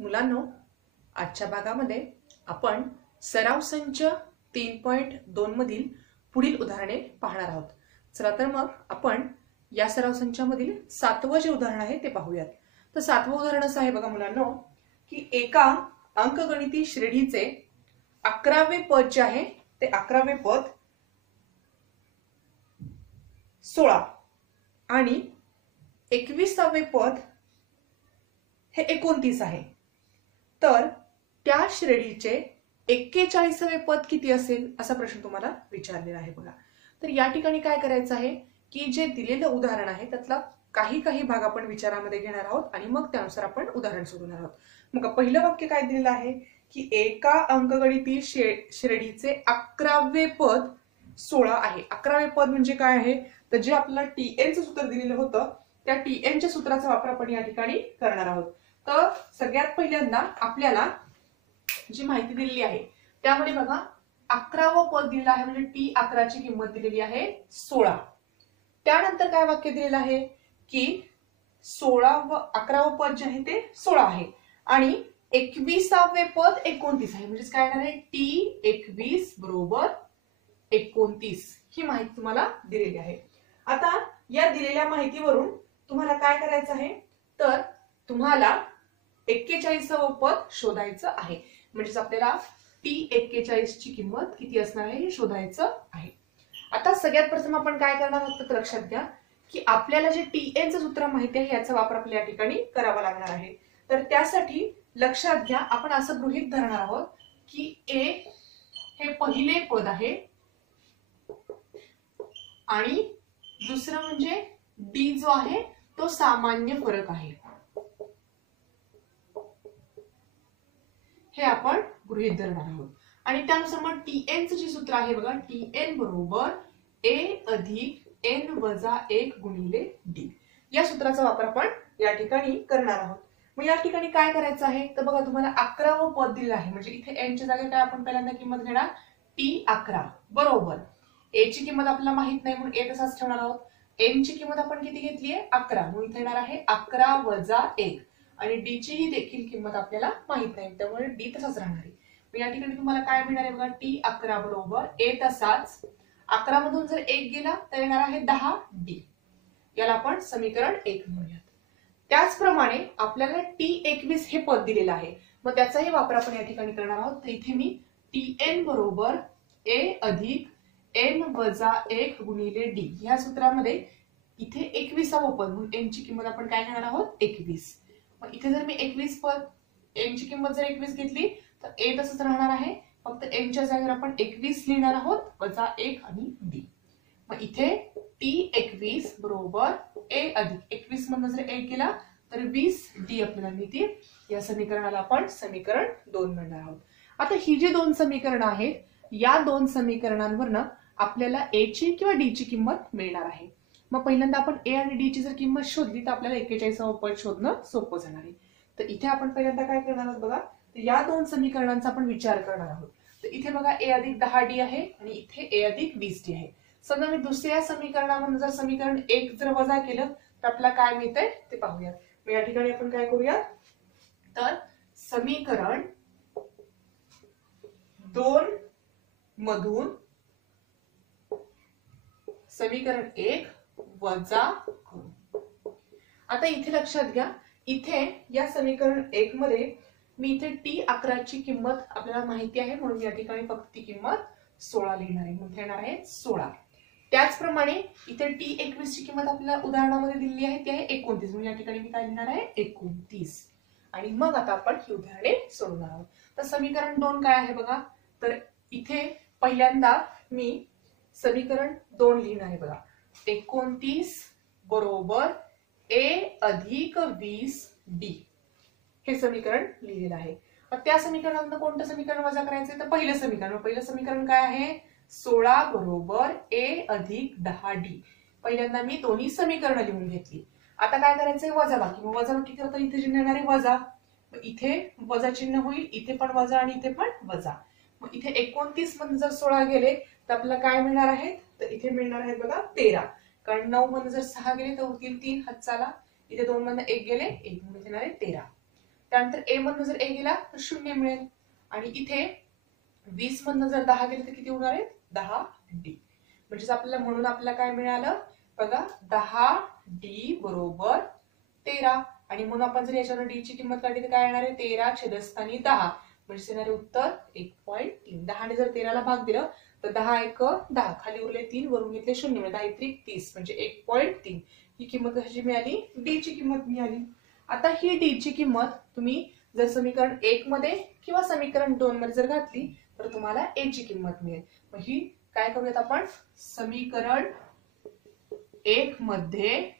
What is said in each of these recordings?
मुलांनो, आजच्या भागामध्ये आपण सराव संच 3.2 मधील पुढील उदाहरणे पाहणार आहोत. चला तर मग आपण या सराव संचामधील 7वं जे उदाहरण आहे ते पाहूयात. तर 7वं उदाहरण असं आहे बघा मुलांनो, की एका अंकगणिती श्रेणीचे 11वे पद जे आहे ते 11वे पद 16 आणि 21वे पद हे 29 आहे. तर त्या श्रेणीचे 41वे पद किती असेल असा प्रश्न तुम्हाला विचारलेला आहे बघा. तर या ठिकाणी काय करायचं आहे की जे दिलेलं उदाहरण आहे त्यातला काही भाग आपण विचारामध्ये घेणार आहोत आणि मग त्यानुसार आपण उदाहरण सोडवणार आहोत. मग पहिलं वाक्य काय दिलेलं आहे की एका अंकगणिती श्रेणीचे 11वे पद 16 आहे. 11वे पद म्हणजे काय आहे तर जे आपल्याला TN चं सूत्र दिलेलं होतं त्या TN च्या सूत्राचा वापर आपण या ठिकाणी करणार आहोत. तर सगळ्यात पहिल्यांदा आपल्याला जी माहिती दिलेली आहे त्यामध्ये बघा 11वं पद दिलेलं आहे म्हणजे T11 ची किंमत दिलेली आहे 16. त्यानंतर काय वाक्य दिलेलं आहे की 11वं पद जे आहे ते 16 आहे आणि 21वे पद 29 आहे. म्हणजे काय येणार आहे T21 बरोबर 29 ही माहिती तुम्हाला दिलेली आहे. आता या दिलेल्या माहितीवरून तुम्हाला काय करायचं आहे तर तुम्हाला 41वे पद शोधायचं आहे. म्हणजे आपल्याला T41 ची किंमत किती असणार आहे हे शोधायचं आहे. आता सगळ्यात प्रथम आपण काय करणार आहोत तर लक्षात घ्या की आपल्याला जे TN चं सूत्र माहिती आहे याचा वापर आपल्या या ठिकाणी करावा लागणार आहे. तर त्यासाठी लक्षात घ्या आपण असं गृहीत धरणार आहोत की A हे पहिले पद आहे आणि दुसरं म्हणजे D जो आहे तो सामान्य फरक आहे. हे आपण गृहीत धरणार आहोत आणि त्यानुसार मग TN चं जे सूत्र आहे बघा TN बरोबर A अधिक N वजा 1 गुणिले D या सूत्राचा वापर आपण या ठिकाणी करणार आहोत. मग या ठिकाणी काय करायचं आहे तर बघा तुम्हाला 11वं पद दिलं आहे म्हणजे इथे N च्या जागी काय आपण पहिल्यांदा किंमत घेणार T11 बरोबर A ची किंमत आपल्याला माहित नाही म्हणून A तसाच ठेवणार आहोत. N ची किंमत आपण किती घेतली आहे 11 म्हणून इथे येणार आहे 11 वजा 1 आणि D ची ही देखील किंमत आपल्याला माहित नाही त्यामुळे D तसाच राहणार आहे. या ठिकाणी तुम्हाला काय मिळणार आहे बघा T11 बरोबर A तसाच 11 मधून जर 1 गेला तर येणार आहे 10D. याला आपण समीकरण 1 म्हणूयात. त्याचप्रमाणे आपल्याला T21 हे पद दिलेलं आहे मग त्याचाही वापर आपण या ठिकाणी करणार आहोत. तर इथे मी TN बरोबर A अधिक N वजा 1 गुणिले D या सूत्रामध्ये इथे 21वे पद म्हणून N ची किंमत आपण काय घेणार आहोत 21. मग इथे जर मी 21 पद N ची किंमत जर 21 घेतली तर A तसंच राहणार आहे फक्त N च्या जागेवर आपण 21 लिहिणार आहोत वजा 1 आणि D. मग इथे T21 बरोबर A अधिक 21 मधून जर 1 गेला तर 20D आपल्याला मिळतील. या समीकरणाला आपण समीकरण 2 म्हणणार आहोत. आता ही जी दोन समीकरण आहेत या दोन समीकरणांवरनं आपल्याला A ची किंवा D ची किंमत मिळणार आहे. मग पहिल्यांदा आपण A आणि D ची जर किंमत शोधली तर आपल्याला 41वे पद शोधणं सोपं जाणार आहे. तर इथे आपण पहिल्यांदा काय करणार आहोत बघा या दोन समीकरणांचा आपण विचार करणार आहोत. तर इथे बघा A अधिक 10D आहे आणि इथे A अधिक 20D आहे. समजा मी दुसऱ्या समीकरणामधून जर समीकरण 1 जर वजा केलं तर आपल्याला काय मिळतंय ते पाहूयात. मग या ठिकाणी आपण काय करूया तर समीकरण 2 मधून समीकरण 1 वजा करू. आता इथे लक्षात घ्या इथे या समीकरण 1 मध्ये मी इथे T11 ची किंमत आपल्याला माहिती आहे म्हणून या ठिकाणी फक्त ती किंमत 16 लिहिणार आहे म्हणून येणार आहे 16. त्याचप्रमाणे इथे T21 ची किंमत आपल्याला उदाहरणामध्ये दिलेली आहे ती आहे 29 म्हणून या ठिकाणी मी काय लिहिणार आहे 29. आणि मग आता आपण ही उदाहरणे सोडवणार आहोत. तर समीकरण 2 काय आहे बघा तर इथे पहिल्यांदा मी समीकरण 2 लिहिणार आहे बघा 29 बरोबर A अधिक 20D हे समीकरण लिहिलेलं आहे. त्या समीकरणातून कोणतं समीकरण वजा करायचंय तर पहिलं समीकरण काय आहे 16 बरोबर A अधिक 10D. पहिल्यांदा मी दोन्ही समीकरण लिहून घेतली. आता काय करायचंय वजाबाकी. मग वजाबाकी करता इथे चिन्ह येणार आहे वजा. मग इथे वजा चिन्ह होईल इथे पण वजा आणि इथे पण वजा. मग इथे 29 मधून जर 16 गेले तर आपल्याला काय मिळणार आहे तर इथे मिळणार आहे बघा 13 कारण 9 मधून जर 6 गेले तर उरतील 3 हातचाला इथे 2 मधून 1 गेले 1 म्हणून येणार आहे 13. त्यानंतर ए मधनं जर ए गेला तर 0 मिळेल आणि इथे 20 मधनं जर 10 गेले तर किती होणार आहे 10d. म्हणजेच आपल्याला म्हणून आपल्याला काय मिळालं बघा 10d बरोबर 13 आणि म्हणून आपण जर याच्यावर d ची किंमत काढली तर काय येणार आहे 13 छेदस्थानी 10 म्हणजे येणारे उत्तर 1.3. 10 ने जर 13 ला भाग दिलं तर 10 1 10 खाली उरले 3 वरून घेतले 0 म्हणजे 10 3 30 म्हणजे 1.3. ही किंमत कशी मिळाली d ची किंमत मिळाली. आता ही d ची किंमत तुम्ही जर समीकरण 1 मध्ये किंवा समीकरण 2 मध्ये जर घातली तर तुम्हाला a ची किंमत मिळेल. मग ही काय करूयात आपण समीकरण 1 मध्ये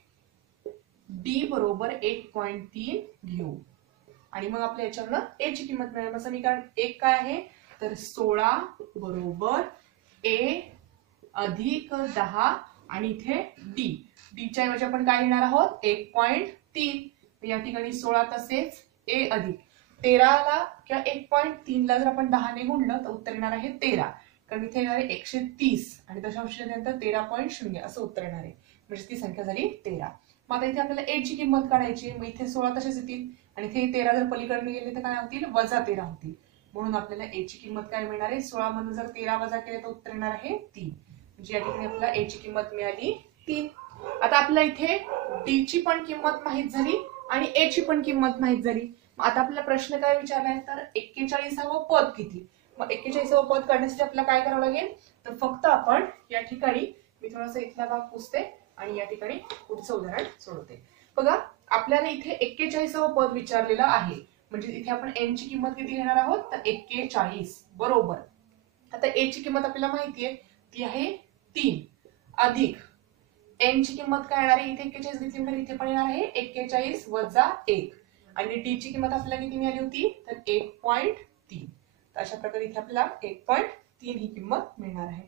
d बरोबर 1.3 घेऊ आणि मग आपल्या याच्यावरनं a ची किंमत मिळेल. मग समीकरण 1 काय आहे तर 16 बरोबर a अधिक 10 आणि इथे d च्या ऐवजी आपण काय लिहिणार आहोत 1.3. या ठिकाणी 16 तसेच a अधिक 13 ला किंवा 1.3 ला जर आपण 10 ने गुणलं तर उत्तर येणार आहे 13 कारण इथे येणार आहे 130 आणि दशांश नंतर 13.0 असं उत्तर येणार आहे म्हणजे ती संख्या झाली 13. मग आता इथे आपल्याला a ची किंमत काढायची. मग इथे 16 तसेच येतील आणि इथे 13 जर पलीकडे गेले तर काय होतील -13 होतील. म्हणून आपल्याला a ची किंमत काय मिळणार आहे 16 मधून जर 13 वजा केले तर उत्तर येणार आहे 3. म्हणजे या ठिकाणी आपल्याला a ची किंमत मिळाली 3. आता आपल्याला इथे d ची पण किंमत माहित झाली आणि a ची पण किंमत माहित झाली. मग आता आपला प्रश्न काय विचारलाय तर 41वा पद किती. मग 41वा पद काढण्यासाठी आपल्याला काय करावं लागेल तर फक्त आपण या ठिकाणी मी थोडासा इथला भाग पुसते आणि या ठिकाणी पुढचं उदाहरण सोडवते. बघा आपल्याला इथे 41वा पद विचारलेलं आहे म्हणजे इथे आपण n ची किंमत किती घेणार आहोत तर 41 बरोबर. आता a ची किंमत आपल्याला माहिती आहे ती आहे 3 अधिक n ची किंमत काय येणार आहे इथे 41 घेतली म्हणजे इथे पण येणार आहे 41 वजा 1 आणि d ची किंमत आपल्याला किती मिळाली होती तर 1.3. तर अशा प्रकारे इथे आपल्याला 1.3 ही किंमत मिळणार आहे.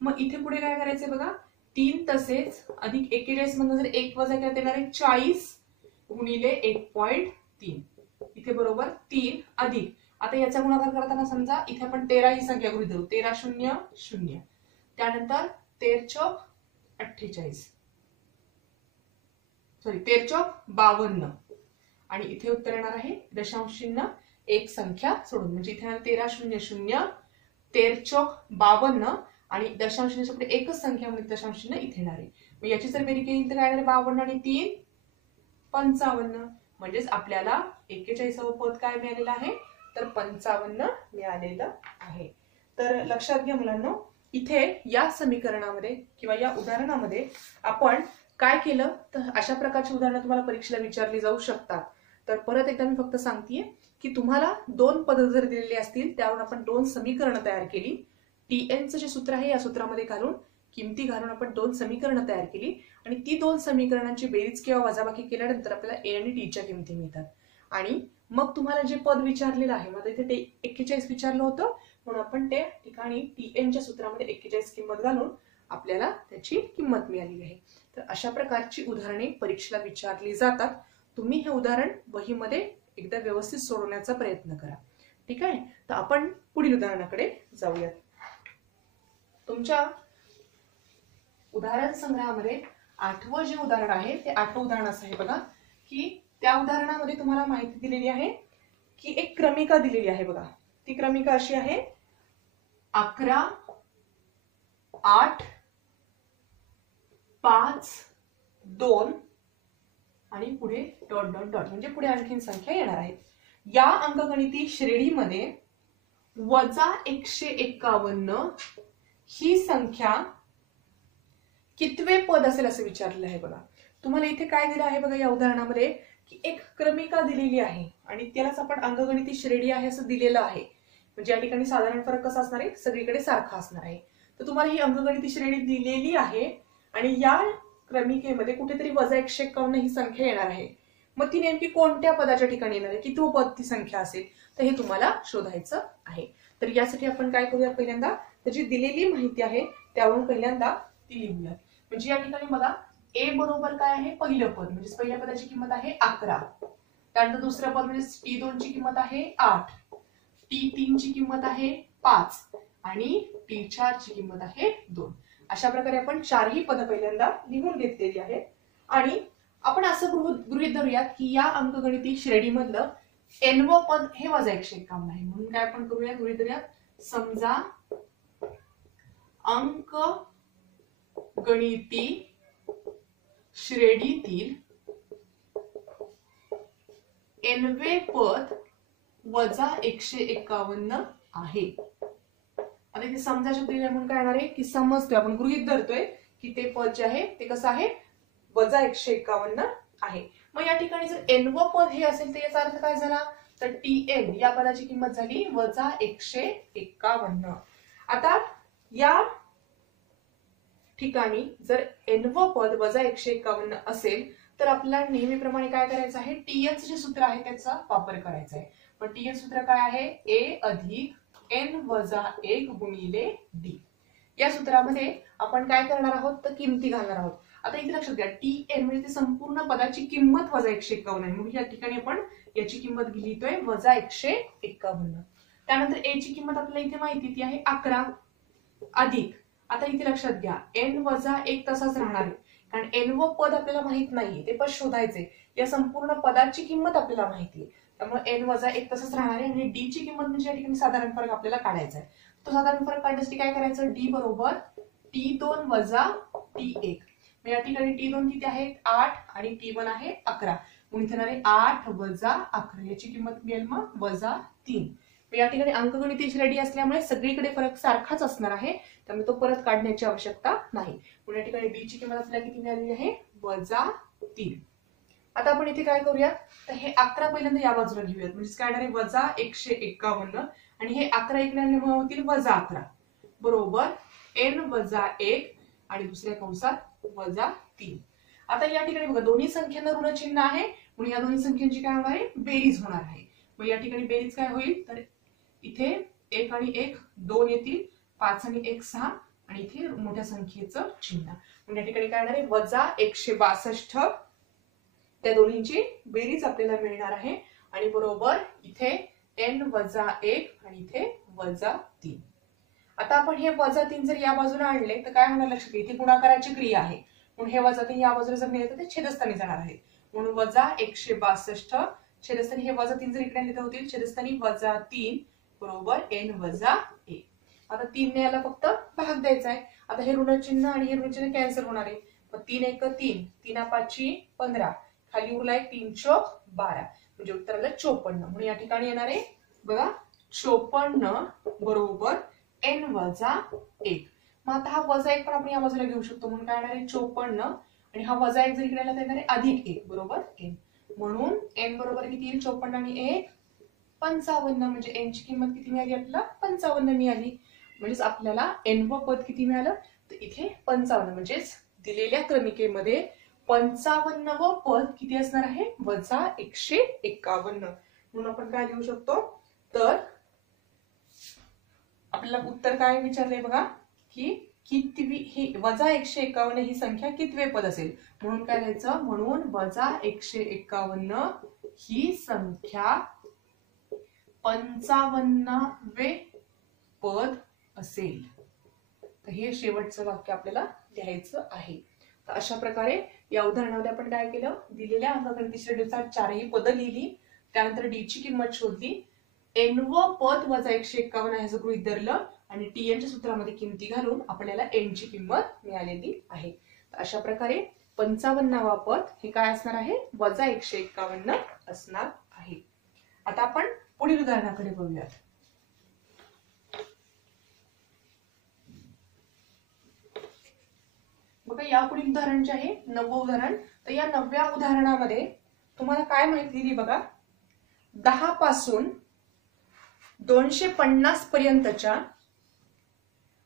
मग इथे पुढे काय करायचंय बघा 3 तसेच अधिक 41 मधून जर 1 वजा केला तर येणार आहे 40 गुणिले 1.3 इथे बरोबर 3 अधिक आता याचा गुणाकार करताना समजा इथे आपण 13 ही संख्या गृहीत धरू 13 0 0 त्यानंतर 13 चौक 48 सॉरी 13 चौक 52 आणि इथे उत्तर येणार आहे दशांश चिन्ह एक संख्या सोडून म्हणजे इथे 13 0 0 13 चौक 52 आणि दशांश चिन्ह सोबत एकच संख्या म्हणजे दशांश चिन्ह इथे येणार आहे. मग याची जर बेरीज केली तर काय येणार 52 आणि 3 55 म्हणजेच आपल्याला 41वा पद काय मिळालेलं आहे तर 55 मिळालेलं आहे. तर लक्षात घ्या मुलांनो इथे या समीकरणामध्ये किंवा या उदाहरणामध्ये आपण काय केलं तर अशा प्रकारची उदाहरणं तुम्हाला परीक्षेला विचारली जाऊ शकतात. तर परत एकदा मी फक्त सांगतेय की तुम्हाला 2 पद जर दिलेली असतील त्यावरून आपण 2 समीकरणं तयार केली. TNचं जे सूत्र आहे या सूत्रामध्ये घालून किमती घालून आपण 2 समीकरणं तयार केली आणि ती 2 समीकरणांची बेरीज किंवा वजाबाकी केल्यानंतर आपल्याला a आणि d च्या किमती मिळतात. आणि मग तुम्हाला जे पद विचारलेलं आहे मग इथे 41 विचारलं होतं म्हणून आपण त्या ठिकाणी TNच्या सूत्रामध्ये 41 किंमत घालून आपल्याला त्याची किंमत मिळालेली आहे. तर अशा प्रकारची उदाहरणे परीक्षेला विचारली जातात. तुम्ही हे उदाहरण वहीमध्ये एकदा व्यवस्थित सोडवण्याचा प्रयत्न करा. ठीक आहे. तर आपण पुढील उदाहरणाकडे जाऊयात. तुमच्या उदाहरण संग्रहामध्ये 8वं जे उदाहरण आहे ते 8वं उदाहरण असं आहे बघा की त्या उदाहरणामध्ये तुम्हाला माहिती दिलेली आहे की एक क्रमिका दिलेली आहे बघा. ती क्रमिका अशी आहे 11 8 5 2 आणि पुढे डॉट डॉट डॉट म्हणजे पुढे आणखीन संख्या येणार आहेत. या अंकगणिती श्रेणीमध्ये -151 ही संख्या कितवे पद असेल असं विचारलेलं आहे बघा. तुम्हाला इथे काय दिलं आहे बघा या उदाहरणामध्ये की एक क्रमिका दिलेली आहे आणि त्यालाच आपण अंकगणिती श्रेणी आहे असं दिलेलं आहे. म्हणजे या ठिकाणी साधारण फरक कसा असणार आहे सगळीकडे सारखा असणार आहे. तर तुम्हाला ही अंकगणिती श्रेणी दिलेली आहे आणि या क्रमिकेमध्ये कुठेतरी -151 ही संख्या येणार आहे. मग ती नेमकी कोणत्या पदाच्या ठिकाणी येणार आहे किती पद ती संख्या असेल तर हे तुम्हाला शोधायचं आहे. तर यासाठी आपण काय करूया पहिल्यांदा तर जी दिलेली माहिती आहे त्यावरून पहिल्यांदा ती लिहूया. म्हणजे या ठिकाणी बघा a बरोबर काय आहे पहिलं पद म्हणजे पहिल्या पदाची किंमत आहे 11 त्यानंतर दुसरं पद म्हणजे t2 ची किंमत आहे 8 t3 ची किंमत आहे 5 आणि t4 ची किंमत आहे 2. अशा प्रकारे आपण चारही पद पहिल्यांदा लिहून घेतलेली आहेत आणि आपण असं गृहीत धरूयात की या अंकगणिती श्रेणीमधलं nव पद हे वजा 151 आहे, म्हणून काय आपण करूया, गृहीत धरूयात समजा अंक गणिती श्रेणीतील nवे पद वजा 151 आहे. आता इथे समजा शब्द दिला म्हणून काय येणार आहे की समजतोय, आपण गृहीत धरतोय की ते पद जे आहे ते कसं आहे, वजा 151 आहे. मग या ठिकाणी जर nव पद हे असेल तर याचा अर्थ काय झाला, तर tn या पदाची किंमत झाली वजा 151. आता या ठिकाणी जर nव पद वजा 151 असेल तर आपल्याला नेहमीप्रमाणे काय करायचं आहे, tn जे सूत्र आहे त्याचा वापर करायचा आहे. पण tn सूत्र काय आहे, a अधिक n वजा 1 गुणिले d. या सूत्रामध्ये आपण काय करणार आहोत, तर किमती घालणार आहोत. आता इथे लक्षात घ्या, tn म्हणजे संपूर्ण पदाची किंमत वजा 151 आहे, म्हणून या ठिकाणी आपण याची किंमत लिहितोय वजा 151. त्यानंतर a ची किंमत आपल्याला इथे माहिती ती आहे 11 अधिक, आता इथे लक्षात घ्या n वजा 1 तसाच राहणार आहे, कारण nव पद आपल्याला माहित नाहीये, ते पद शोधायचे. या संपूर्ण पदाची किंमत आपल्याला माहिती आहे, त्यामुळे n वजा 1 तसंच राहणार आहे. आणि d ची किंमत म्हणजे या ठिकाणी साधारण फरक आपल्याला काढायचा आहे. तो साधारण फरक काढण्यासाठी काय करायचं, d बरोबर t2 वजा t1. या ठिकाणी t2 किती आहे 8 आणि t1 आहे 11, म्हणून इथे येणार आहे 8 वजा 11, याची किंमत मिळेल मग वजा 3. या ठिकाणी अंकगणिती श्रेणी असल्यामुळे सगळीकडे फरक सारखाच असणार आहे, त्यामुळे तो परत काढण्याची आवश्यकता नाही. म्हणून या ठिकाणी d ची किंमत आपल्याला किती मिळाली आहे, वजा 3. आता आपण इथे काय करूया, तर हे 11 पहिल्यांदा या बाजूला घेऊयात, म्हणजे काय येणार आहे वजा 151 आणि हे 11 इकडे आणल्यामुळे होतील वजा 11 बरोबर n वजा 1 आणि दुसऱ्या कंसात वजा 3. आता या ठिकाणी बघा दोन्ही संख्यांना ऋण चिन्ह आहे, म्हणून या दोन्ही संख्यांची काय होणार आहे, बेरीज होणार आहे. मग या ठिकाणी बेरीज काय होईल, तर इथे 1 आणि 1 2 येतील, 5 आणि 1 6 आणि इथे मोठ्या संख्येचं चिन्ह. म्हणजे या ठिकाणी काय येणार आहे वजा 162. त्या दोन्हींची बेरीज आपल्याला मिळणार आहे आणि बरोबर इथे n वजा 1 आणि इथे वजा 3. आता आपण हे वजा 3 जर या बाजूला आणले तर काय होणार, लक्षात घ्या इथे गुणाकाराची क्रिया आहे, म्हणून हे वजा 3 या बाजूला जर नेले तर ते छेदस्थानी जाणार आहे, म्हणून वजा 162 छेदस्थानी हे वजा 3 जर इकडे आणले तर होतील छेदस्थानी वजा 3 बरोबर n वजा 1. आता 3 ने याला फक्त भाग द्यायचा आहे. आता हे ऋण चिन्ह आणि हे ऋण चिन्ह कॅन्सल होणार आहे, मग 3 1 3 3 5 15 खाली उरला 3 चौक 12, म्हणजे उत्तराला 54. म्हणून या ठिकाणी येणार आहे बघा 54 बरोबर n वजा 1. मग आता हा वजा 1 पण आपण या बाजूला घेऊ शकतो, म्हणून काय येणार आहे 54 आणि हा वजा 1 जर इकडे आला तर येणार आहे अधिक 1 बरोबर n. म्हणून n बरोबर किती येईल, 54 आणि 1 55, म्हणजे n ची किंमत किती मिळाली आपल्याला 55 मिळाली. म्हणजेच आपल्याला n व पद किती मिळालं, तर इथे 55, म्हणजेच दिलेल्या क्रमिकेमध्ये 55 व पद किती असणार आहे, वजा 151. म्हणून आपण काय लिहू शकतो, तर आपल्याला उत्तर काय विचारलंय बघा, की कितवी ही वजा 151 ही संख्या कितवे पद असेल, म्हणून काय लिहायचं, म्हणून वजा 151 ही संख्या 55वे पद असेल. तर हे शेवटचं वाक्य आपल्याला लिहायचं आहे. तर अशा प्रकारे या उदाहरणामध्ये आपण काय केलं, दिलेल्या अंकगणिती श्रेणीनुसार 4ही पद लिहिली, त्यानंतर d ची किंमत शोधली, n व पद वजा 151 आहे असं गृहीत धरलं आणि tn च्या सूत्रामध्ये किमती घालून आपल्याला n ची किंमत मिळालेली आहे. तर अशा प्रकारे 55वा पद हे काय असणार आहे, वजा 151 असणार आहे. आता आपण पुढील उदाहरणाकडे बघूयात. बघा या पुढील उदाहरण जे आहे 9वं उदाहरण. तर या 9व्या उदाहरणामध्ये तुम्हाला काय माहिती दिली बघा, 10 पासून 250 पर्यंतच्या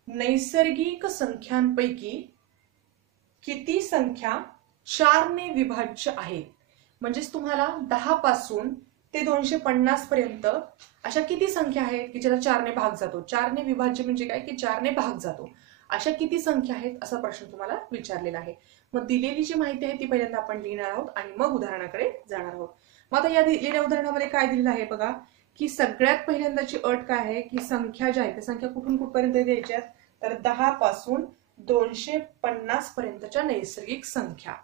नैसर्गिक संख्यांपैकी किती संख्या 4 ने विभाज्य आहेत. म्हणजेच तुम्हाला 10 पासून ते 250 पर्यंत अशा किती संख्या आहेत की ज्याला 4 ने भाग जातो. 4 ने विभाज्य म्हणजे काय की 4 ने भाग जातो, अशा किती संख्या आहेत असा प्रश्न तुम्हाला विचारलेला आहे. मग दिलेली जी माहिती आहे ती पहिल्यांदा आपण लिहिणार आहोत आणि मग उदाहरणाकडे जाणार आहोत. मग आता या दिलेल्या उदाहरणामध्ये काय दिलेलं आहे बघा, की सगळ्यात पहिल्यांदाची अट काय आहे की संख्या ज्या आहेत त्या संख्या कुठून कुठपर्यंत द्यायच्यात, तर 10 पासून 250 पर्यंतच्या नैसर्गिक संख्या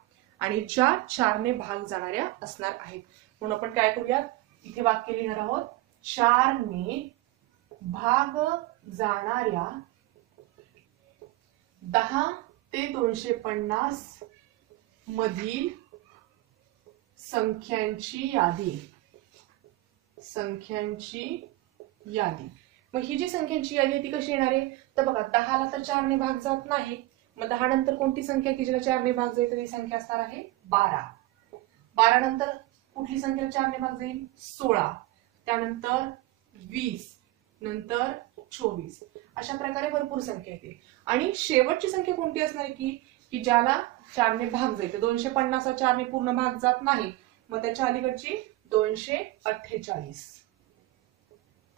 आणि ज्या 4 ने भाग जाणाऱ्या असणार आहेत. म्हणून आपण काय करूया, इथे वाक्य लिहिणार आहोत 4 ने भाग जाणाऱ्या 10 ते 250 मधील संख्यांची यादी। मग ही जी संख्यांची यादी आहे ती कशी येणार आहे, तर बघा 10 ला तर 4 ने भाग जात नाही, मग 10 नंतर कोणती संख्या की जिला 4 ने भाग जाईल तर ती संख्या असणार आहे 12। 12 नंतर कुठली संख्या 4 ने भाग जाईल, 16, त्यानंतर 20, नंतर 24, अशा प्रकारे भरपूर संख्या येतील। आणि शेवटची संख्या कोणती असणार आहे की ज्याला 4 ने भाग जाईल, 250 4 ने पूर्ण भाग जात नाही, मग त्याच्या अलीकडची 248,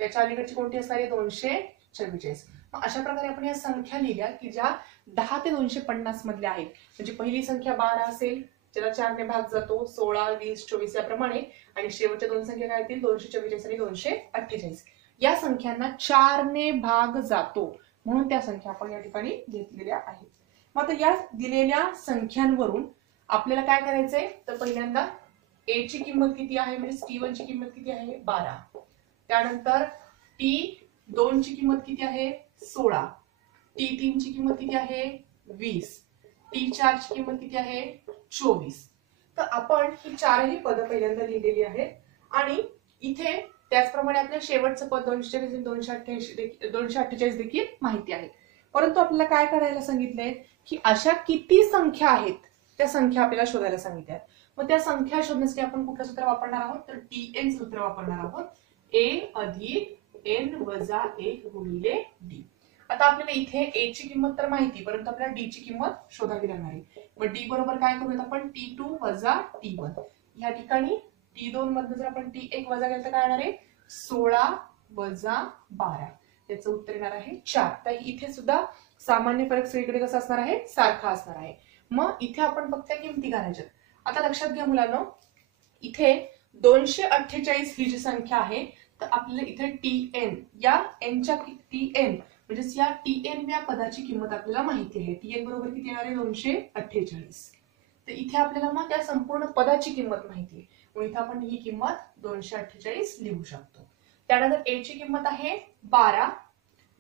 त्याच्या अलीकडची कोणती असणार आहे 244। मग अशा प्रकारे आपण या संख्या लिहिल्या की ज्या 10 ते 250 मधल्या आहेत। म्हणजे पहिली संख्या 12 असेल ज्याला 4 ने भाग जातो, 16, 20, 24 याप्रमाणे, आणि शेवटच्या दोन संख्या काय येतील 244 आणि 248। या संख्यांना 4 ने भाग जातो म्हणून त्या संख्या आपण या ठिकाणी घेतलेल्या आहेत। मग आता या दिलेल्या संख्यांवरून आपल्याला काय करायचंय, तर पहिल्यांदा a ची किंमत किती आहे, म्हणजे t1 ची किंमत किती आहे 12, त्यानंतर t2 ची किंमत किती आहे 16, t3 ची किंमत किती आहे 20, t4 ची किंमत किती आहे 24। तर आपण ही चारही पद पहिल्यांदा लिहिलेली आहेत आणि इथे त्याचप्रमाणे आपल्या शेवटचं पद 248 देखील माहिती आहे। परंतु आपल्याला काय करायला सांगितलंय की अशा किती संख्या आहेत त्या संख्या आपल्याला शोधायला सांगितल्यात। मग त्या संख्या शोधण्यासाठी आपण कुठलं सूत्र वापरणार आहोत, तर tn सूत्र वापरणार आहोत, a अधिक n वजा 1 गुणिले d। आता आपल्याला इथे a ची किंमत तर माहिती, परंतु आपल्याला d ची किंमत शोधावी लागणार आहे। मग d बरोबर काय करूयात आपण t2 वजा t1। या ठिकाणी t2 मधून जर आपण t1 वजा केलं तर काय येणार आहे 16 वजा 12, त्याचं उत्तर येणार आहे 4। तर इथे सुद्धा सामान्य फरक सगळीकडे कसा असणार आहे, सारखा असणार आहे। मग इथे आपण फक्त किमती घालायच्या। आता लक्षात घ्या मुलांनो, इथे 248 ही जी संख्या आहे तर आपल्याला इथे tn या n च्या tn म्हणजे या tn या पदाची किंमत आपल्याला माहिती आहे। tn बरोबर किती येणार आहे 248। तर इथे आपल्याला मग त्या संपूर्ण पदाची किंमत माहिती आहे, म्हणून इथे आपण ही किंमत 248 लिहू शकतो। त्यानंतर a ची किंमत आहे 12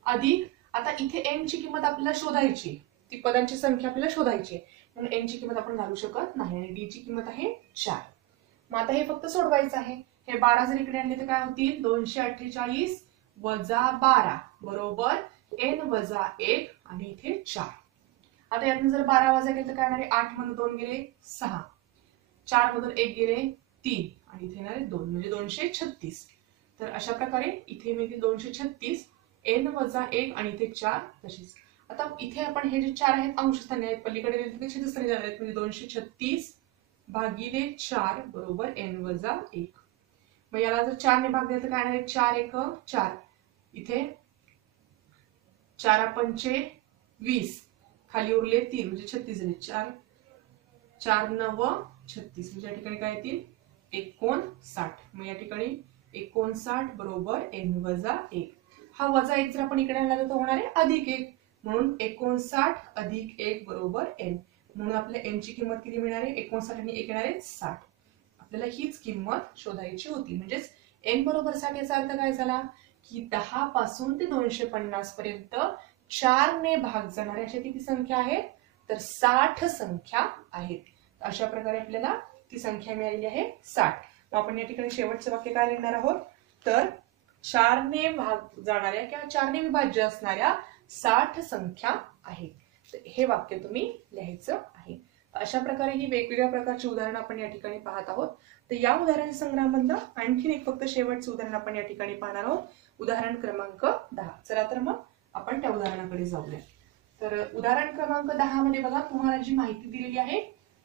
अधिक, आता इथे n ची किंमत आपल्याला शोधायची, ती पदांची संख्या आपल्याला शोधायची, म्हणून n ची किंमत आपण घालू शकत नाही, आणि d ची किंमत आहे 4। मग आता हे फक्त सोडवायचं आहे। हे 12 जर इकडे आणले तर काय होतील 248 वजा 12 बरोबर n वजा 1 आणि इथे 4। आता यातून जर 12 वजा केले तर काय येणार आहे 8 मधून 2 गेले 6, 4 मधून 1 गेले 3 आणि इथे येणार आहे 2 म्हणजे 236। तर अशा प्रकारे इथे मिळतील 236 n वजा 1 आणि इथे 4 तशीच। आता इथे आपण हे जे 4 आहेत अंशस्थानी आहेत, पलीकडे छेदस्थानी जाणार आहेत, म्हणजे 236 भागिले 4 बरोबर n वजा 1। मग याला जर 4 ने भाग दिला तर काय येणार आहे 4 1 4, इथे 4 पंचे 20, खाली उरले 3 म्हणजे 36 झाले, 4 4 9 36 म्हणजे या ठिकाणी काय येतील 59। मग या ठिकाणी 59 बरोबर n वजा 1। हा वजा 1 जर आपण इकडे आणला तर होणार आहे अधिक 1, म्हणून 59 अधिक 1 बरोबर n। म्हणून आपल्या n ची किंमत किती मिळणार आहे 59 आणि 1 येणार आहे 60। आपल्याला हीच किंमत शोधायची होती, म्हणजेच n बरोबर 60 याचा अर्थ काय झाला की 10 पासून ते 250 पर्यंत 4 ने भाग जाणाऱ्या अशा किती संख्या आहेत, तर 60 संख्या आहेत। अशा प्रकारे आपल्याला ती संख्या मिळालेली आहे 60। मग आपण या ठिकाणी शेवटचं वाक्य काय लिहिणार आहोत, तर 4 ने भाग जाणाऱ्या किंवा 4 ने विभाज्य असणाऱ्या 60 संख्या आहेत। तर हे वाक्य तुम्ही लिहायचं आहे। अशा प्रकारे ही वेगवेगळ्या प्रकारची उदाहरणं आपण या ठिकाणी पाहत आहोत। तर या उदाहरण संग्रहामधलं आणखीन एक फक्त शेवटचं उदाहरण आपण या ठिकाणी पाहणार आहोत, उदाहरण क्रमांक 10। चला तर मग आपण त्या उदाहरणाकडे जाऊया। तर उदाहरण क्रमांक 10 मध्ये बघा तुम्हाला जी माहिती दिलेली आहे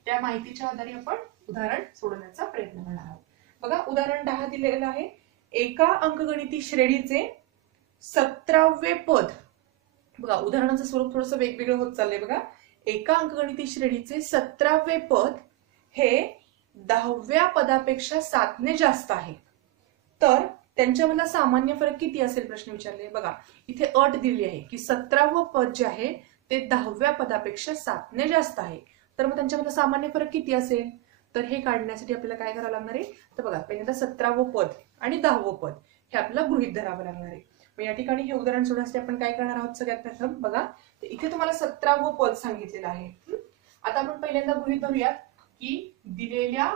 त्या माहितीच्या आधारे आपण उदाहरण सोडवण्याचा प्रयत्न करणार आहोत। बघा उदाहरण 10 दिलेलं आहे, एका अंकगणिती श्रेणीचे 17वे पद। बघा उदाहरणाचं स्वरूप थोडंसं वेगवेगळं होत चाललंय। बघा एका अंकगणिती श्रेणीचे 17वे पद हे 10व्या पदापेक्षा 7 ने जास्त आहे, तर त्यांच्यामधला सामान्य फरक किती असेल प्रश्न विचारले। बघा इथे अट दिली आहे की 17वं पद जे आहे ते 10व्या पदापेक्षा 7 ने जास्त आहे, तर मग त्यांच्यामधला सामान्य फरक किती असेल, तर हे काढण्यासाठी आपल्याला काय करावं लागणार आहे, तर बघा पहिल्यांदा 17वं पद आणि 10वं पद हे आपल्याला गृहीत धरावं लागणार आहे. मग या ठिकाणी हे उदाहरण सोडण्यासाठी आपण काय करणार आहोत, सगळ्यात प्रथम बघा तर इथे तुम्हाला 17वं पद सांगितलेलं आहे. आता आपण पहिल्यांदा गृहीत धरूयात की दिलेल्या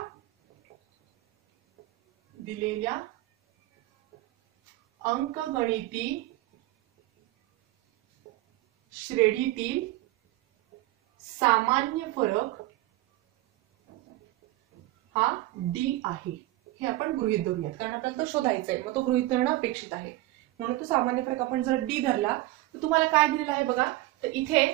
अंकगणिती श्रेणीतील सामान्य फरक हा डी आहे. हे आपण गृहीत धरूयात कारण आपल्याला तो शोधायचा आहे, मग तो गृहीत धरणं अपेक्षित आहे. म्हणून तो सामान्य फरक आपण जर डी धरला तर तुम्हाला काय दिलेलं आहे बघा, तर इथे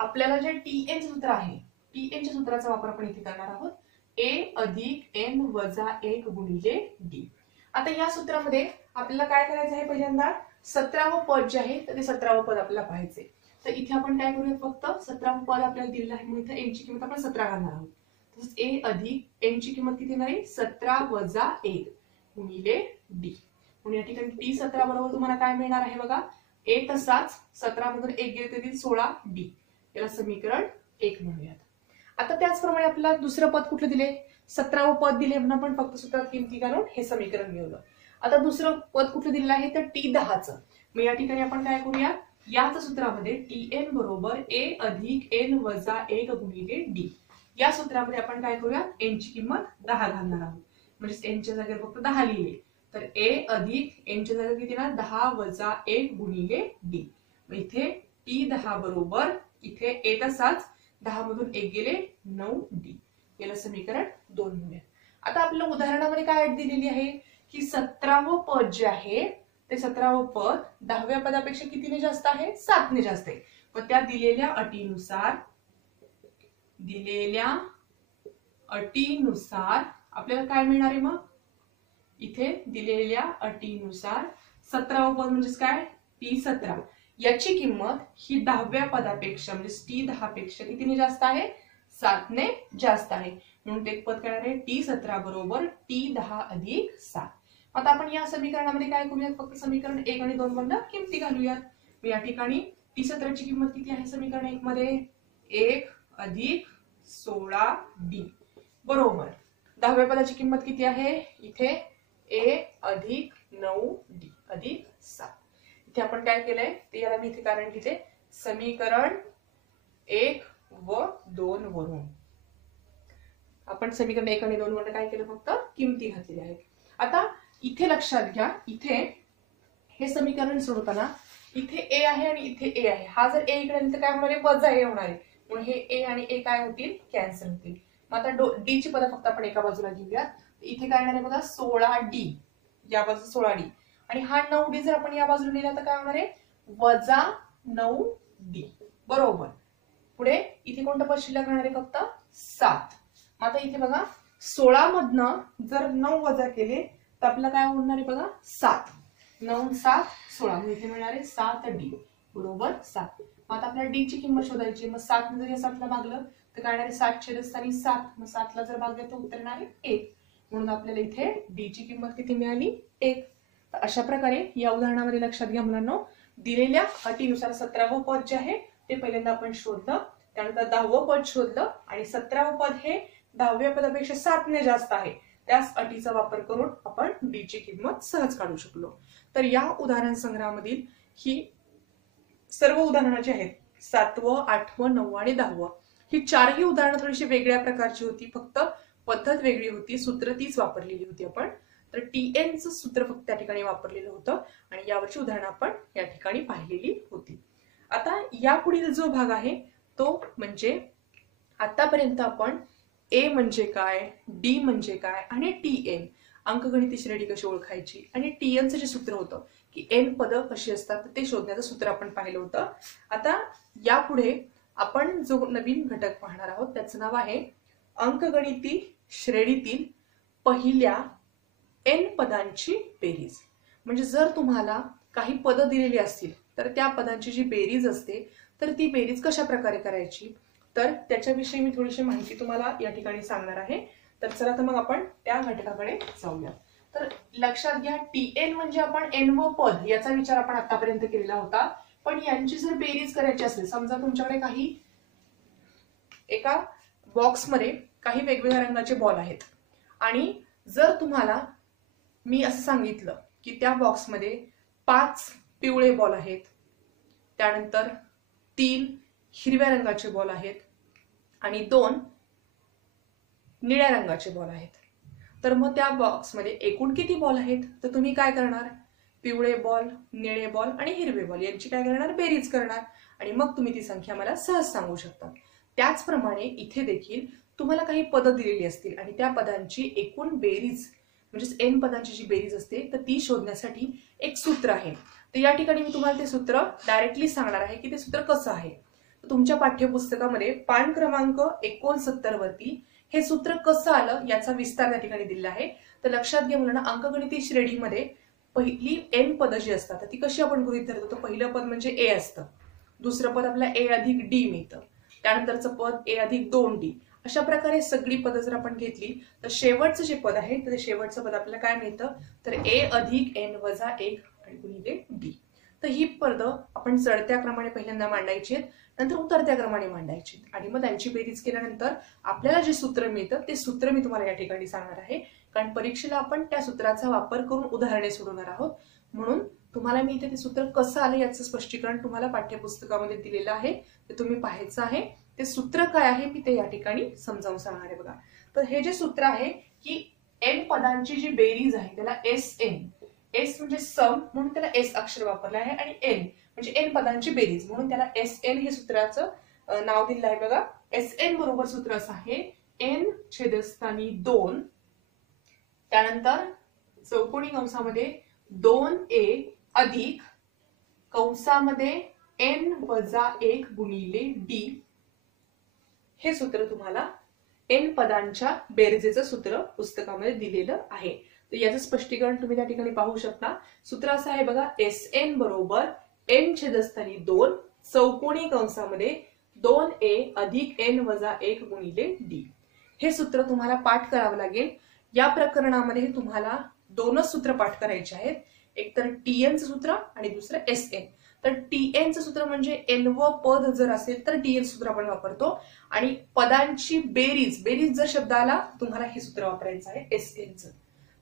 आपल्याला जे टीएन सूत्र आहे, टीएनच्या सूत्राचा वापर आपण इथे करणार आहोत. ए अधिक एन वजा 1 गुणिले डी. आता या सूत्रामध्ये आपल्याला काय करायचं आहे, पहिल्यांदा 17वं पद जे आहे तर ते 17वं पद आपल्याला पाहायचे. तर इथे आपण काय करूया, फक्त 17वं पद आपल्याला दिलेलं आहे म्हणून इथे एन ची किंमत आपण 17 घालणार आहोत. तसंच ए अधिक एन ची किंमत किती येणार आहे, 17 वजा 1 गुणिले डी. म्हणून या ठिकाणी डी 17 बरोबर तुम्हाला काय मिळणार आहे बघा, ए तसाच 17 मधून 1 गेले तर 16 डी. याला समीकरण 1 म्हणूयात. आता त्याचप्रमाणे आपल्याला दुसरं पद कुठलं दिले, 17वं पद दिले म्हणून आपण फक्त सूत्रात किमती घालून हे समीकरण मिळवलं. आता दुसरं पद कुठलं दिलेलं आहे, तर टी 10चं. मग या ठिकाणी आपण काय करूया, याच सूत्रामध्ये टी एन बरोबर ए अधिक एन वजा 1 गुणिले डी. या सूत्रामध्ये आपण काय करूया, एन ची किंमत 10 घालणार आहोत. म्हणजे एन च्या जागेवर फक्त 10 लिहिले तर ए अधिक एन च्या जागेवर किती ना 10 वजा 1 गुणिले डी. मग इथे टी 10 बरोबर इथे ए तसाच 10 मधून 1 गेले 9 डी. याला समीकरण 2 म्हणूया. आता आपल्याला उदाहरणामध्ये काय अट दिलेली आहे की 17वं पद जे आहे ते 17वं पद 10व्या पदापेक्षा कितीने जास्त आहे, 7 ने जास्त आहे. मग त्या दिलेल्या अटीनुसार आपल्याला काय मिळणार आहे, मग इथे दिलेल्या अटीनुसार 17वं पद म्हणजेच काय टी 17 याची किंमत ही 10व्या पदापेक्षा म्हणजे टी 10 पेक्षा कितीने जास्त आहे, 7 ने जास्त आहे. म्हणून ते पद काय आहे, टी 17 बरोबर टी 10 अधिक 7. आता आपण या समीकरणामध्ये काय करूयात, फक्त समीकरण 1 आणि 2 मधनं किमती घालूयात. या ठिकाणी टी 17 ची किंमत किती आहे समीकरण 1 मध्ये, 1 अधिक 16 डी बरोबर 10व्या पदाची किंमत किती आहे, इथे ए अधिक 9 डी अधिक 7. इथे आपण काय केलंय ते याला मी इथे कारण लिहिले, समीकरण 1 व 2 वरून आपण समीकरण 1 आणि 2 वरून काय केलं, फक्त किमती घातलेल्या आहेत. आता इथे लक्षात घ्या, इथे हे समीकरण सोडवताना इथे ए आहे आणि इथे ए आहे. हा जर ए इकडे आला तर काय होणार आहे, वजा ए होणार आहे. म्हणून हे ए आणि ए काय होतील, कॅन्सल होतील. मग आता डी ची पद फक्त आपण एका बाजूला घेऊया. इथे काय होणार आहे बघा, 16 डी, या बाजूला 16 डी आणि हा 9 डी जर आपण या बाजूला लिहिला तर काय होणार आहे, वजा 9 डी बरोबर. पुढे इथे कोणतं पद शिल्लक राहणार आहे, फक्त 7. आता इथे बघा 16 मधनं जर 9 वजा केले तर आपल्याला काय होणार आहे बघा, 7. 9 7 16 मग इथे मिळणार आहे 7 डी बरोबर 7. मग आता आपल्याला डी ची किंमत शोधायची. मग 7 ने जर या 7 ला भागलं तर काय येणार आहे, 7 छेदस्थानी 7. मग 7 ला जर भागलं तर उत्तर येणार आहे 1. म्हणून आपल्याला इथे डी ची किंमत किती मिळाली, 1. तर अशा प्रकारे या उदाहरणामध्ये लक्षात घ्या मुलांनो, दिलेल्या अटीनुसार 17वं पद जे आहे ते पहिल्यांदा आपण शोधलं, त्यानंतर 10वं पद शोधलं आणि 17वं पद हे 10व्या पदापेक्षा 7 ने जास्त आहे. त्याच अटीचा वापर करून आपण डी ची किंमत सहज काढू शकलो. तर या उदाहरण संग्रहामधील ही सर्व उदाहरणं जी आहेत 7वं, 8वं, 9वं आणि 10वं ही चारही उदाहरणं थोडीशी वेगळ्या प्रकारची होती. फक्त पद्धत वेगळी होती, सूत्र तीच वापरलेली होती आपण. तर टीएनचं सूत्र फक्त त्या ठिकाणी वापरलेलं होतं आणि यावरची उदाहरणं आपण या ठिकाणी पाहिलेली होती. आता यापुढील जो भाग आहे तो म्हणजे आतापर्यंत आपण ए म्हणजे काय, डी म्हणजे काय आणि टीएन अंकगणिती श्रेणी कशी ओळखायची आणि टीएनचं जे सूत्र होतं की एन पद कशी असतात ते शोधण्याचं सूत्र आपण पाहिलं होतं. आता यापुढे आपण जो नवीन घटक पाहणार आहोत त्याचं नाव आहे अंकगणिती श्रेणीतील पहिल्या एन पदांची बेरीज. म्हणजे जर तुम्हाला काही पद दिलेली असतील तर त्या पदांची जी बेरीज असते तर ती बेरीज कशा प्रकारे करायची, तर त्याच्याविषयी मी थोडीशी माहिती तुम्हाला या ठिकाणी सांगणार आहे. तर चला तर मग आपण त्या घटकाकडे जाऊया. तर लक्षात घ्या, टीएन म्हणजे आपण एन व पद याचा विचार आपण आतापर्यंत केलेला होता. पण यांची जर बेरीज करायची असेल, समजा तुमच्याकडे काही एका बॉक्समध्ये काही वेगवेगळ्या रंगाचे बॉल आहेत आणि जर तुम्हाला मी असं सांगितलं की त्या बॉक्समध्ये 5 पिवळे बॉल आहेत, त्यानंतर 3 हिरव्या रंगाचे बॉल आहेत आणि 2 निळ्या रंगाचे बॉल आहेत, तर मग त्या बॉक्समध्ये एकूण किती बॉल आहेत? तर तुम्ही काय करणार, पिवळे बॉल, निळे बॉल आणि हिरवे बॉल यांची काय करणार, बेरीज करणार आणि मग तुम्ही ती संख्या मला सहज सांगू शकता. त्याचप्रमाणे इथे देखील तुम्हाला काही पदं दिलेली असतील आणि त्या पदांची एकूण बेरीज म्हणजेच एन पदांची जी बेरीज असते तर ती शोधण्यासाठी एक सूत्र आहे. तर या ठिकाणी मी तुम्हाला ते सूत्र डायरेक्टली सांगणार आहे की ते सूत्र कसं आहे. तुमच्या पाठ्यपुस्तकामध्ये पान क्रमांक 69 वरती हे सूत्र कसं आलं याचा विस्तार त्या ठिकाणी दिलेला आहे. तर लक्षात घ्या मुलांना, अंकगणिती श्रेणीमध्ये पहिली एन पद जी असतात ती कशी आपण गृहीत धरतो. तर पहिलं पद म्हणजे ए असतं, दुसरं पद आपल्याला ए अधिक डी मिळतं, त्यानंतरचं पद ए अधिक 2d. अशा प्रकारे सगळी पदं जर आपण घेतली तर शेवटचं जे पद आहे तर शेवटचं पद आपल्याला काय मिळतं, तर ए अधिक एन वजा 1 आणि गुणिले डी. तर ही पदं आपण चढत्या क्रमाने पहिल्यांदा मांडायची आहेत, नंतर उतरत्या क्रमाने मांडायची आणि मग त्यांची बेरीज केल्यानंतर आपल्याला जे सूत्र मिळतं ते सूत्र मी तुम्हाला या ठिकाणी सांगणार आहे. कारण परीक्षेला आपण त्या सूत्राचा वापर करून उदाहरणे सोडवणार आहोत, म्हणून तुम्हाला मी इथे ते सूत्र कसं आलं याचं स्पष्टीकरण तुम्हाला पाठ्यपुस्तकामध्ये दिलेलं आहे, ते तुम्ही पाहायचं आहे. ते सूत्र काय आहे मी ते या ठिकाणी समजावून सांगणार आहे. बघा, तर हे जे सूत्र आहे की एन पदांची जी बेरीज आहे त्याला एस एन, एस म्हणजे सम म्हणून त्याला एस अक्षर वापरलं आहे आणि एन म्हणजे एन पदांची बेरीज म्हणून त्याला एस एन हे सूत्राचं नाव दिलं आहे. बघा, एस एन बरोबर सूत्र असं आहे एन छेदस्थानी 2, त्यानंतर चौकोनी कंसामध्ये 2a अधिक कंसामध्ये n वजा 1 गुणिले d. हे सूत्र तुम्हाला एन पदांच्या बेरजेचं सूत्र पुस्तकामध्ये दिलेलं आहे. तर याचं स्पष्टीकरण तुम्ही त्या ठिकाणी पाहू शकता. सूत्र असं आहे बघा, एस एन बरोबर एन छेदस्थानी 2 चौकोनी कंसामध्ये 2a अधिक n वजा 1 गुणिले d. हे सूत्र तुम्हाला पाठ करावं लागेल. या प्रकरणामध्ये तुम्हाला दोनच सूत्र पाठ करायचे आहेत, एक तर टीएनचं सूत्र आणि दुसरं एस एन. तर टीएनचं सूत्र म्हणजे एन व पद जर असेल तर टीएन सूत्र आपण वापरतो आणि पदांची बेरीज, बेरीज जर शब्द आला तुम्हाला हे सूत्र वापरायचं आहे एस एनचं.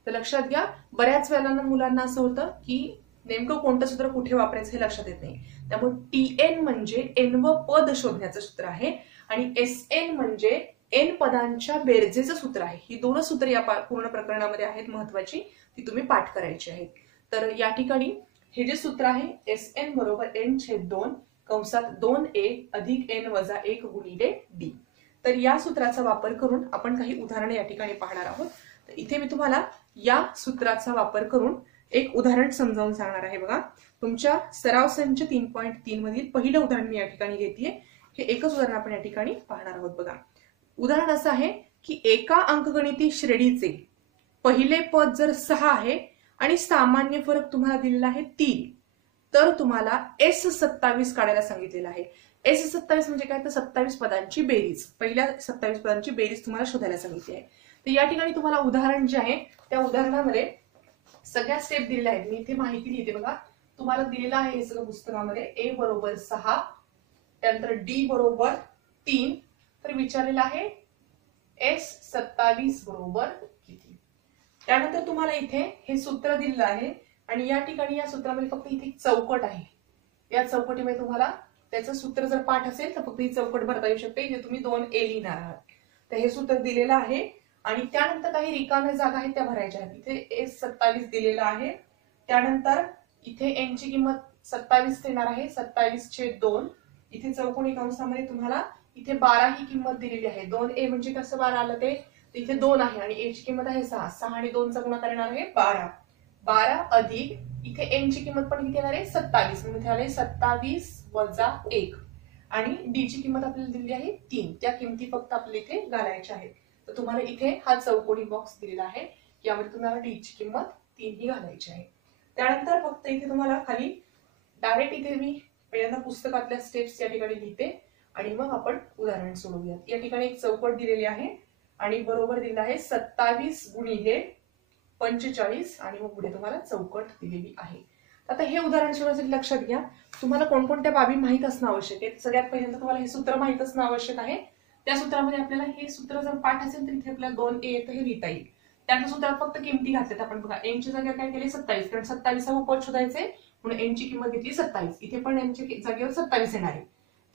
तर लक्षात घ्या, बऱ्याच वेळेला मुलांना असं होतं की नेमकं कोणतं सूत्र कुठे वापरायचं हे लक्षात येत नाही. त्यामुळे टीएन म्हणजे एन व पद शोधण्याचं सूत्र आहे आणि एस एन म्हणजे एन पदांच्या बेरजेचं सूत्र आहे. ही दोनच सूत्र या पूर्ण प्रकरणामध्ये आहेत महत्वाची, ती तुम्ही पाठ करायची आहेत. तर या ठिकाणी हे जे सूत्र आहे एस एन बरोबर एन छेद 2 कंसात 2a अधिक n वजा 1 गुणिले d. तर या सूत्राचा वापर करून आपण काही उदाहरणे या ठिकाणी पाहणार आहोत. तर इथे मी तुम्हाला या सूत्राचा वापर करून एक उदाहरण समजावून सांगणार आहे. बघा, तुमच्या सराव संच 3.3 मधील पहिलं उदाहरण मी या ठिकाणी घेतलीये. हे एकच उदाहरण आपण या ठिकाणी पाहणार आहोत. बघा, उदाहरण असं आहे की एका अंकगणिती श्रेणीचे पहिले पद जर 6 आहे आणि सामान्य फरक तुम्हाला दिलेला आहे 3, तर तुम्हाला S27 काढायला सांगितलेलं आहे. S27 म्हणजे काय, तर 27 पदांची बेरीज, पहिल्या 27 पदांची बेरीज तुम्हाला शोधायला सांगितली आहे. तर या ठिकाणी तुम्हाला उदाहरण जे आहे त्या उदाहरणामध्ये सगळ्या स्टेप दिलेल्या आहेत. मी इथे माहिती लिहिते. बघा, तुम्हाला दिलेलं आहे हे सगळं पुस्तकामध्ये. A बरोबर 6, त्यानंतर D बरोबर 3, तर विचारलेलं आहे S27 बरोबर किती. त्यानंतर तुम्हाला इथे हे सूत्र दिलेलं आहे आणि या ठिकाणी या सूत्रामध्ये फक्त इथे चौकट आहे. या चौकटीमध्ये तुम्हाला त्याचं सूत्र जर पाठ असेल तर फक्त ही चौकट भरता येऊ शकते, इथे तुम्ही 2a लिहिणार आहात. तर हे सूत्र दिलेलं आहे आणि त्यानंतर काही रिकाम्या जागा आहेत त्या भरायच्या आहेत. इथे S27 दिलेला आहे, त्यानंतर इथे n ची किंमत 27 देणार आहे, 27/2. इथे चौकोनी कंसामध्ये तुम्हाला इथे 12 ही किंमत दिलेली आहे. 2a म्हणजे कसं 12 आलं ते, इथे 2 आहे आणि a ची किंमत आहे 6, 6 आणि 2 चा गुणाकार येणार आहे 12. 12 अधिक इथे n ची किंमत पण किती येणार आहे 27, म्हणजे इथे आले 27 वजा 1 आणि d ची किंमत आपल्याला दिलेली आहे 3. त्या किमती फक्त आपल्याला इथे घालायच्या आहेत. तर तुम्हाला इथे हा चौकोनी बॉक्स दिलेला आहे, यामध्ये तुम्हाला d ची किंमत 3 ही घालायची आहे. त्यानंतर फक्त इथे तुम्हाला खाली डायरेक्ट इथे मी पहिल्यांदा पुस्तकातल्या स्टेप्स या ठिकाणी लिहिते आणि मग आपण उदाहरण सोडवूयात. या ठिकाणी एक चौकट दिलेली आहे आणि बरोबर दिलं आहे 27 गुणिले 45 आणि मग पुढे तुम्हाला चौकट दिलेली आहे. आता हे उदाहरण सोडवण्यासाठी लक्षात घ्या, तुम्हाला कोणकोणत्या बाबी माहित असणं आवश्यक आहे. सगळ्यात पहिल्यांदा तुम्हाला हे सूत्र माहित असणं आवश्यक आहे, त्या सूत्रामध्ये आपल्याला हे सूत्र जर पाठ असेल तर इथे आपल्याला 2a येतं हे लिहिता येईल. त्यानंतर सूत्रात फक्त किमती घातल्यात आपण बघा. n च्या जागेवर काय केले 27, कारण 27वा पद शोधायचे म्हणून n ची किंमत घेतली 27. इथे पण n च्या जागेवर 27 येणार आहे.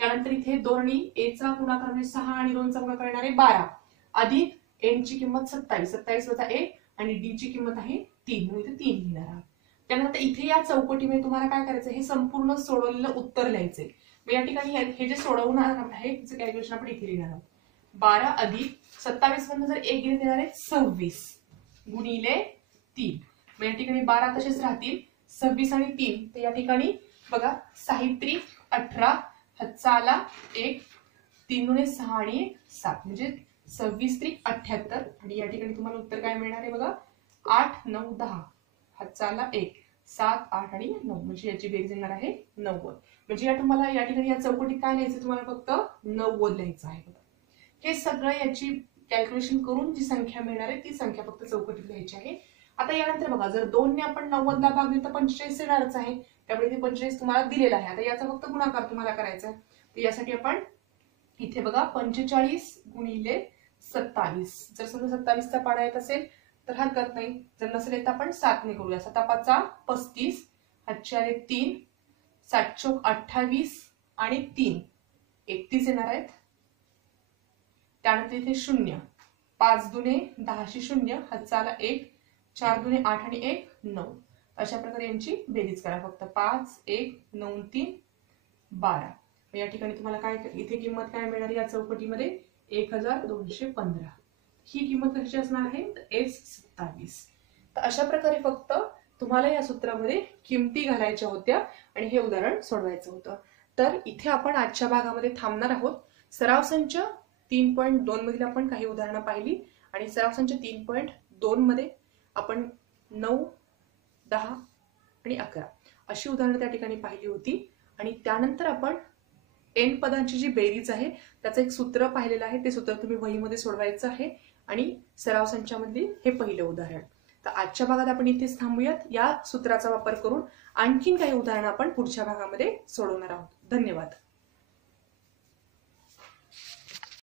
त्यानंतर इथे 2 आणि a चा गुणाकार म्हणजे 6 आणि 2 चा गुणाकार येणार आहे 12 अधिक n ची किंमत 27, 27 वजा 1 आणि d ची किंमत आहे 3 म्हणून इथे 3 लिहिणार आहात. त्यानंतर इथे या चौकटीमध्ये तुम्हाला काय करायचं, हे संपूर्ण सोडवलेलं उत्तर लिहायचंय. या ठिकाणी हे जे सोडवणार आहे त्याचं कॅल्क्युलेशन आपण इथे लिहिणार आहोत. 12 अधिक 27 मधून जर 1 गेले येणार आहे 26 गुणिले 3. मग या ठिकाणी 12 तसेच राहतील, 26 आणि 3 तर या ठिकाणी बघा 6 त्रिक 18, हातचा आला 1, 3 गुणे 6 आणि 1 7 म्हणजे 26 त्रिक 78. आणि या ठिकाणी तुम्हाला उत्तर काय मिळणार आहे बघा 8 9 10, हातचा आला 1, 7 8 आणि 9 म्हणजे याची बेरीज येणार आहे 90. म्हणजे या तुम्हाला या ठिकाणी या चौकटीत काय लिहायचं, तुम्हाला फक्त 90 लिहायचं आहे बघा. हे सगळं याची कॅल्क्युलेशन करून जी संख्या मिळणार आहे ती संख्या फक्त चौकटीत लिहायची आहे. आता यानंतर बघा जर 2 ने आपण 90 ला भागले तर 45 येणारच आहे, त्यामुळे ते 45 तुम्हाला दिलेला आहे. आता याचा फक्त गुणाकार तुम्हाला करायचा आहे. तर यासाठी आपण इथे बघा 45 गुणिले 27. जर समजा 27 चा पाडा येत असेल तर हरकत नाही, जर नसेल येत आपण 7 ने करूया. 7 5 35, हातचे आले 3, 7 चौक 28 आणि 3 31 येणार आहेत. त्यानंतर इथे 0, 5 दुने 10 0, हातचा आला 1, 4 दुने 8 आणि 1 9. अशा प्रकारे यांची बेरीज करा फक्त. 5 1 9 3 12. या ठिकाणी तुम्हाला काय इथे किंमत काय मिळणार या चौकटीमध्ये 1215. ही किंमत कशी असणार आहे S27. तर अशा प्रकारे फक्त तुम्हाला या सूत्रामध्ये किमती घालायच्या होत्या आणि हे उदाहरण सोडवायचं होतं. तर इथे आपण आजच्या भागामध्ये थांबणार आहोत. सराव संच 3.2 मधील आपण काही उदाहरणं पाहिली आणि सराव संच 3.2 मध्ये आपण 9 10 आणि 11 अशी उदाहरणं त्या ठिकाणी पाहिली होती. आणि त्यानंतर आपण n पदांची जी बेरीज आहे त्याचं एक सूत्र पाहिलेलं आहे. ते सूत्र तुम्ही वहीमध्ये सोडवायचं आहे आणि सराव संचामधले हे पहिलं उदाहरण. तर आजच्या भागात आपण इथेच थांबूयात. या सूत्राचा वापर करून आणखीन काही उदाहरणं आपण पुढच्या भागामध्ये सोडवणार आहोत. धन्यवाद.